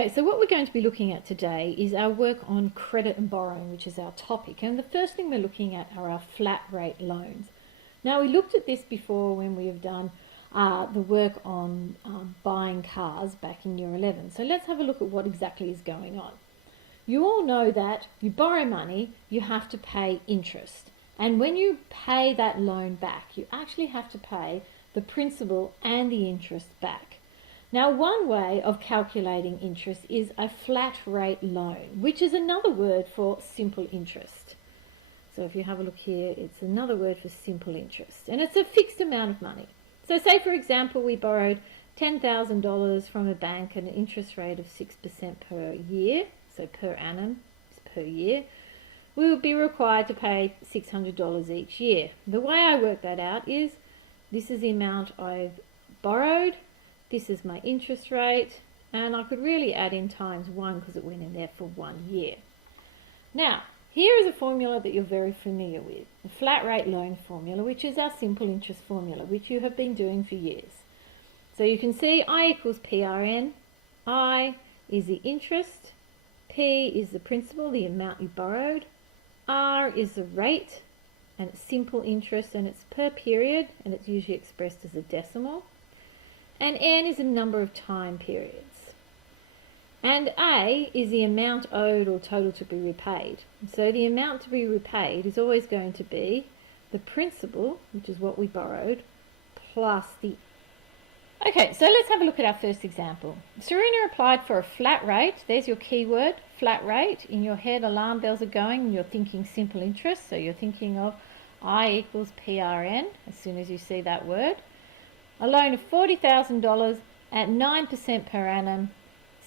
Okay, so what we're going to be looking at today is our work on credit and borrowing, which is our topic. And the first thing we're looking at are our flat rate loans. Now, we looked at this before when we have done the work on buying cars back in year 11. So let's have a look at what exactly is going on. You all know that you borrow money, you have to pay interest. And when you pay that loan back, you actually have to pay the principal and the interest back. Now, one way of calculating interest is a flat rate loan, which is another word for simple interest. So if you have a look here, it's another word for simple interest, and it's a fixed amount of money. So say, for example, we borrowed $10,000 from a bank at an interest rate of 6% per year, so per annum is per year. We would be required to pay $600 each year. The way I work that out is this is the amount I've borrowed, this is my interest rate, and I could really add in times 1 because it went in there for 1 year. Now, here is a formula that you're very familiar with, the flat rate loan formula, which is our simple interest formula, which you have been doing for years. So you can see I equals PRN, I is the interest, P is the principal, the amount you borrowed, R is the rate, and it's simple interest, and it's per period, and it's usually expressed as a decimal. And N is a number of time periods. And A is the amount owed or total to be repaid. So the amount to be repaid is always going to be the principal, which is what we borrowed, plus the... Okay, so let's have a look at our first example. Serena applied for a flat rate. There's your keyword, flat rate. In your head, alarm bells are going, and you're thinking simple interest. So you're thinking of I equals PRN as soon as you see that word. A loan of $40,000 at 9% per annum,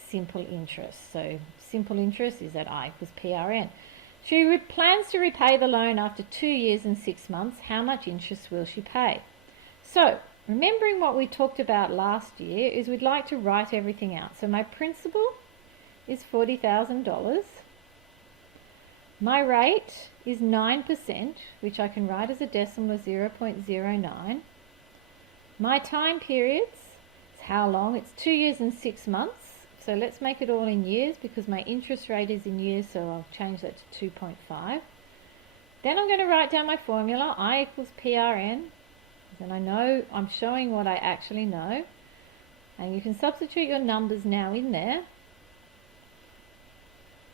simple interest. So simple interest is at I equals PRN. She plans to repay the loan after 2 years and 6 months. How much interest will she pay? So remembering what we talked about last year is we'd like to write everything out. So my principal is $40,000. My rate is 9%, which I can write as a decimal of 0.09. My time periods is how long? It's 2 years and 6 months. So let's make it all in years because my interest rate is in years, so I'll change that to 2.5. Then I'm going to write down my formula, I equals PRN. And I know I'm showing what I actually know. And you can substitute your numbers now in there.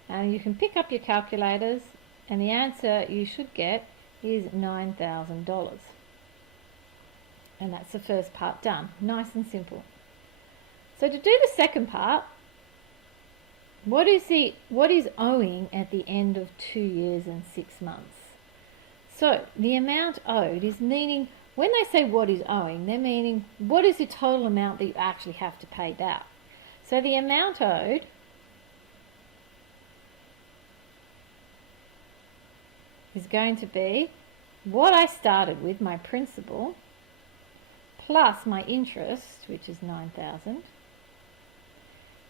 And you can pick up your calculators, and the answer you should get is $9,000. And that's the first part done. Nice and simple. So to do the second part, what is owing at the end of 2 years and 6 months? So the amount owed is meaning, when they say what is owing, they're meaning what is the total amount that you actually have to pay back. So the amount owed is going to be what I started with, my principal, plus my interest, which is 9,000.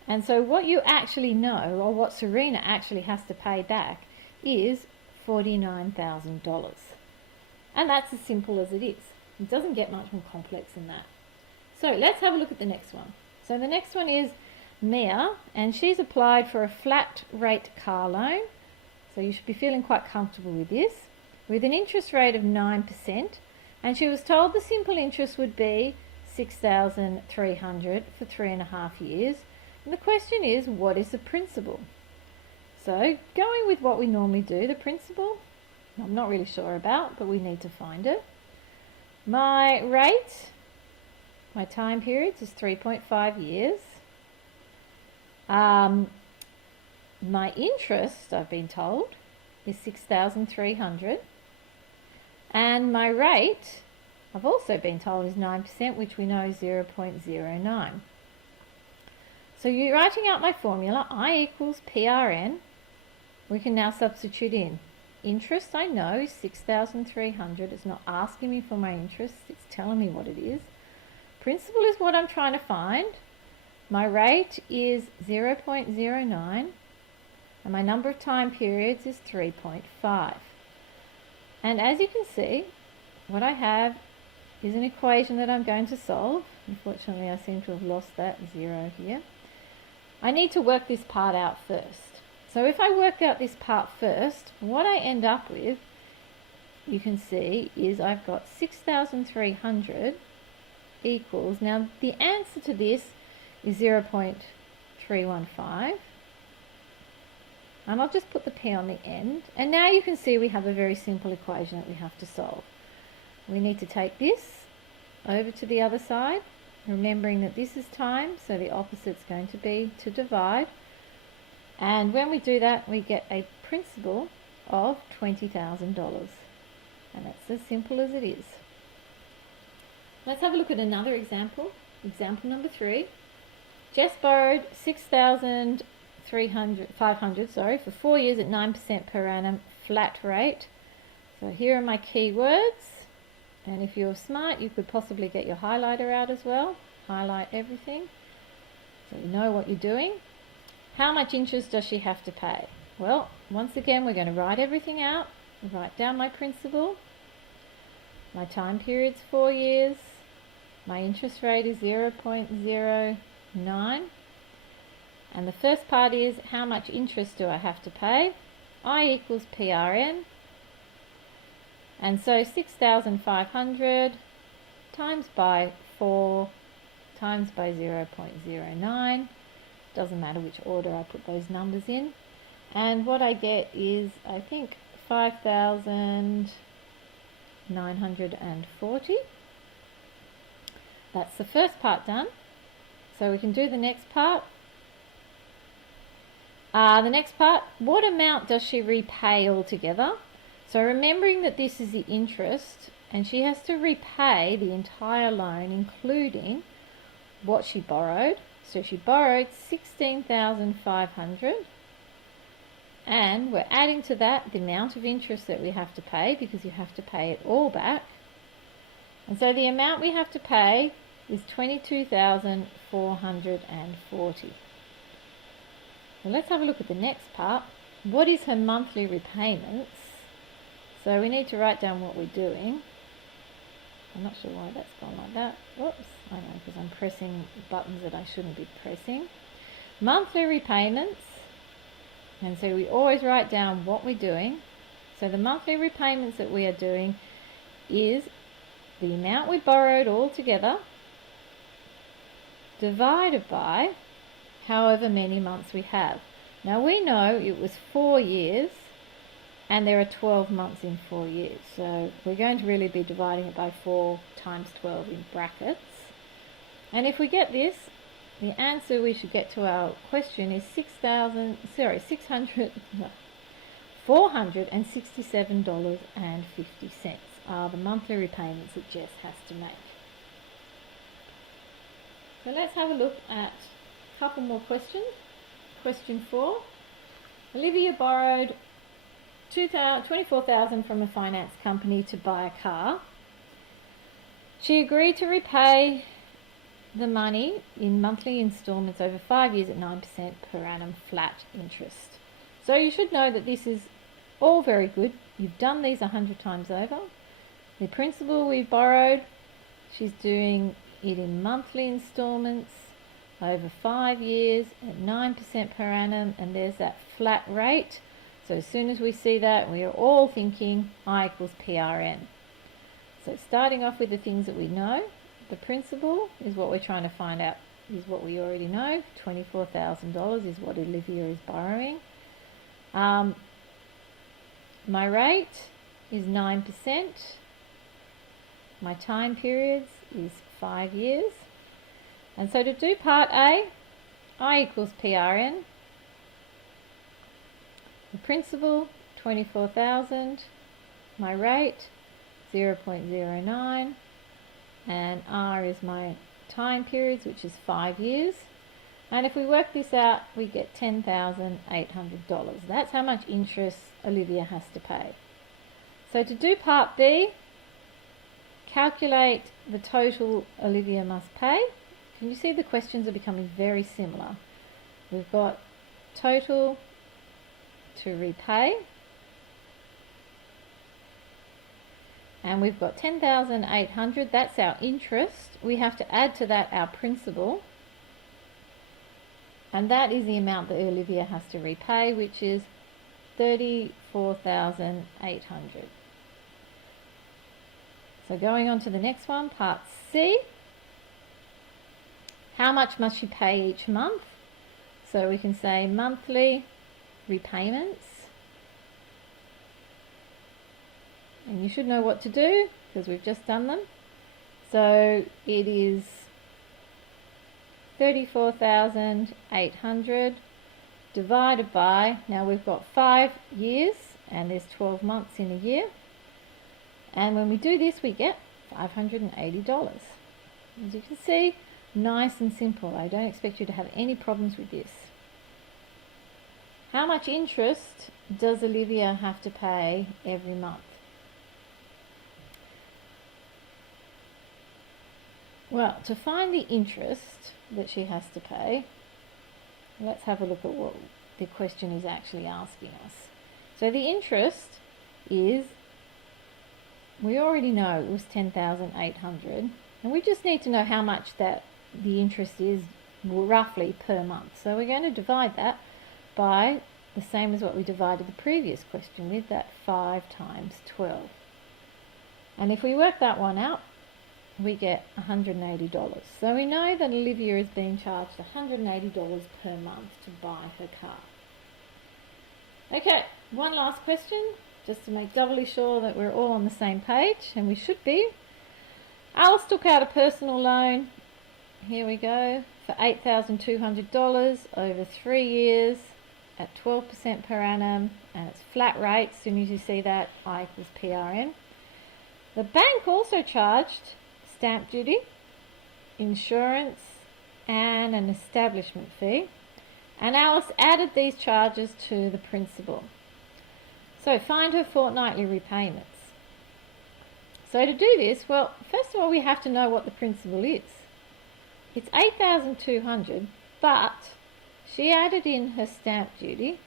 And so what you actually know, or what Serena actually has to pay back, is $49,000. And that's as simple as it is. It doesn't get much more complex than that. So let's have a look at the next one. So the next one is Mia, and she's applied for a flat rate car loan. So you should be feeling quite comfortable with this, with an interest rate of 9%. And she was told the simple interest would be $6,300 for 3.5 years. And the question is, what is the principal? So going with what we normally do, the principal, I'm not really sure about, but we need to find it. My rate, my time periods is 3.5 years. My interest, I've been told, is $6,300. And my rate, I've also been told, is 9%, which we know is 0.09. So you're writing out my formula, I equals PRN. We can now substitute in. Interest, I know, is $6,300. It's not asking me for my interest, it's telling me what it is. Principal is what I'm trying to find. My rate is 0.09. And my number of time periods is 3.5. And as you can see, what I have is an equation that I'm going to solve. Unfortunately, I seem to have lost that 0 here. I need to work this part out first. So if I work out this part first, what I end up with, you can see, is I've got 6,300 equals, now the answer to this is 0.315, and I'll just put the p on the end, and now you can see we have a very simple equation that we have to solve. We need to take this over to the other side, remembering that this is time, so the opposite's going to be to divide, and when we do that we get a principal of $20,000, and that's as simple as it is. Let's have a look at another example. Example number 3. Jess borrowed 6,500 for 4 years at 9% per annum flat rate. So here are my key words, and if you're smart you could possibly get your highlighter out as well. Highlight everything so you know what you're doing. How much interest does she have to pay? Well, once again we're going to write everything out. Write down my principal. My time period's 4 years. My interest rate is 0.09. And the first part is, how much interest do I have to pay? I equals PRN. And so 6,500 times by 4 times by 0.09. Doesn't matter which order I put those numbers in. And what I get is, I think, 5,940. That's the first part done. So we can do the next part. What amount does she repay altogether? So remembering that this is the interest, and she has to repay the entire loan, including what she borrowed. So she borrowed 16,500. And we're adding to that the amount of interest that we have to pay, because you have to pay it all back. And so the amount we have to pay is 22,440. So let's have a look at the next part. What is her monthly repayments? So we need to write down what we're doing. I'm not sure why that's gone like that. Whoops, I know, because I'm pressing buttons that I shouldn't be pressing. Monthly repayments. And so we always write down what we're doing. So the monthly repayments that we are doing is the amount we borrowed altogether divided by however many months we have. Now we know it was 4 years, and there are 12 months in 4 years. So we're going to really be dividing it by 4 times 12 in brackets. And if we get this, the answer we should get to our question is $467.50 are the monthly repayments that Jess has to make. So let's have a look at a couple more questions. Question 4. Olivia borrowed $24,000 from a finance company to buy a car. She agreed to repay the money in monthly instalments over 5 years at 9% per annum flat interest. So you should know that this is all very good. You've done these 100 times over. The principal we borrowed, she's doing it in monthly instalments over 5 years at 9% per annum, and there's that flat rate. So as soon as we see that, we are all thinking I equals PRN. So starting off with the things that we know, the principal is what we're trying to find out, is what we already know. $24,000 is what Olivia is borrowing. My rate is 9%. My time periods is 5 years. And so to do part A, I equals PRN. The principal, 24,000. My rate, 0.09. And R is my time periods, which is 5 years. And if we work this out, we get $10,800. That's how much interest Olivia has to pay. So to do part B, calculate the total Olivia must pay. Can you see the questions are becoming very similar? We've got total to repay, and we've got 10,800. That's our interest. We have to add to that our principal, And that is the amount that Olivia has to repay, which is $34,800. So going on to the next one, part C. How much must she pay each month? So we can say monthly repayments. And you should know what to do because we've just done them. So it is 34,800 divided by, now we've got 5 years and there's 12 months in a year. And when we do this, we get $580. As you can see, nice and simple. I don't expect you to have any problems with this. How much interest does Olivia have to pay every month? Well, to find the interest that she has to pay, let's have a look at what the question is actually asking us. So the interest is, we already know it was 10,800, and we just need to know how much that the interest is roughly per month. So we're going to divide that by the same as what we divided the previous question with, that 5 times 12. And if we work that one out, we get $180. So we know that Olivia is being charged $180 per month to buy her car. Okay, one last question, just to make doubly sure that we're all on the same page, and we should be. Alice took out a personal loan, here we go, for $8,200 over 3 years at 12% per annum, and it's flat rate. As soon as you see that, I equals PRN. The bank also charged stamp duty, insurance, and an establishment fee, and Alice added these charges to the principal. So find her fortnightly repayments. So to do this, well, first of all, we have to know what the principal is. It's $8,200, but she added in her stamp duty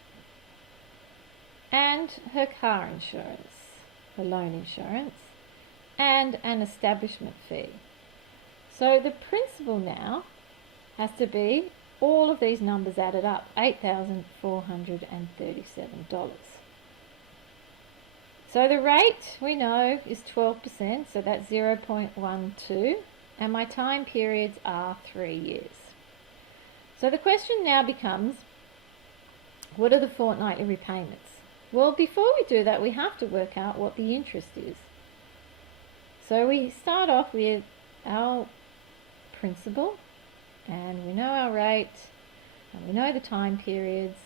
and her car insurance, her loan insurance, and an establishment fee. So the principal now has to be all of these numbers added up, $8,437. So the rate we know is 12%, so that's 0.12, and my time periods are 3 years. So the question now becomes, what are the fortnightly repayments? Well, before we do that, we have to work out what the interest is. So we start off with our principal, and we know our rate, and we know the time periods,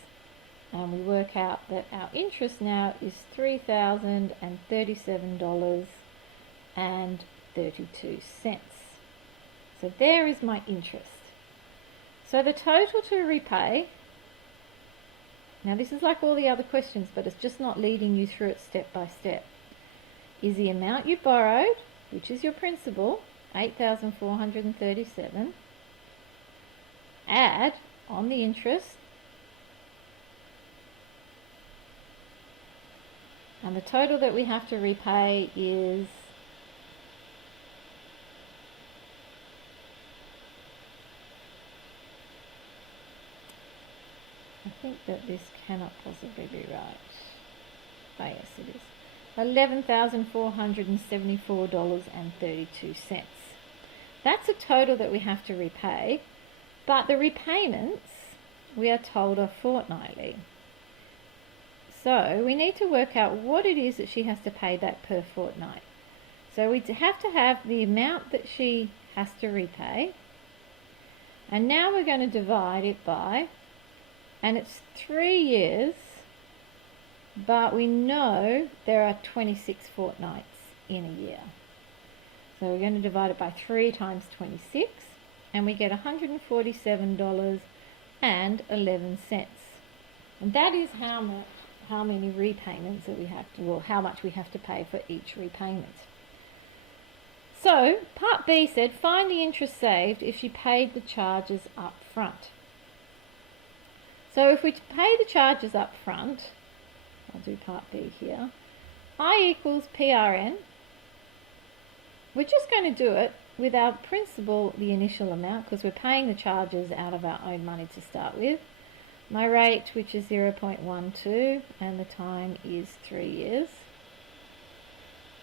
and we work out that our interest now is $3,037.32. So there is my interest. So the total to repay, now this is like all the other questions, but it's just not leading you through it step by step, is the amount you borrowed, which is your principal, $8,437, add on the interest, and the total that we have to repay is I think that this cannot possibly be right. Oh yes, it is. $11,474.32. That's a total that we have to repay, but the repayments we are told are fortnightly. So we need to work out what it is that she has to pay back per fortnight. So we have to have the amount that she has to repay, and now we're going to divide it by, and it's 3 years, but we know there are 26 fortnights in a year. So we're going to divide it by 3 times 26, and we get $147.11. And that is how many repayments that we have to, or how much we have to pay for each repayment. So part B said find the interest saved if she paid the charges up front. So if we pay the charges up front, I'll do part B here, I equals PRN. We're just going to do it with our principal, the initial amount, because we're paying the charges out of our own money to start with, my rate, which is 0.12, and the time is 3 years.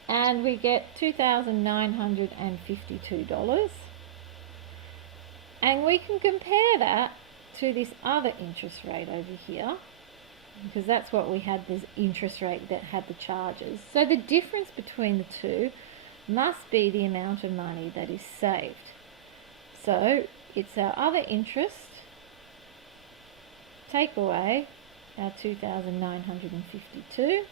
And we get $2,952. And we can compare that to this other interest rate over here, because that's what we had, this interest rate that had the charges. So the difference between the two must be the amount of money that is saved. So it's our other interest, take away our $2,952,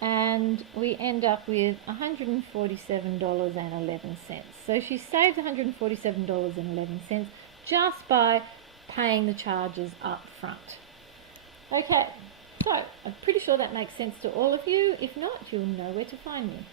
and we end up with $147.11. So she saved $147.11 just by paying the charges up front. Okay, so I'm pretty sure that makes sense to all of you. If not, you'll know where to find me.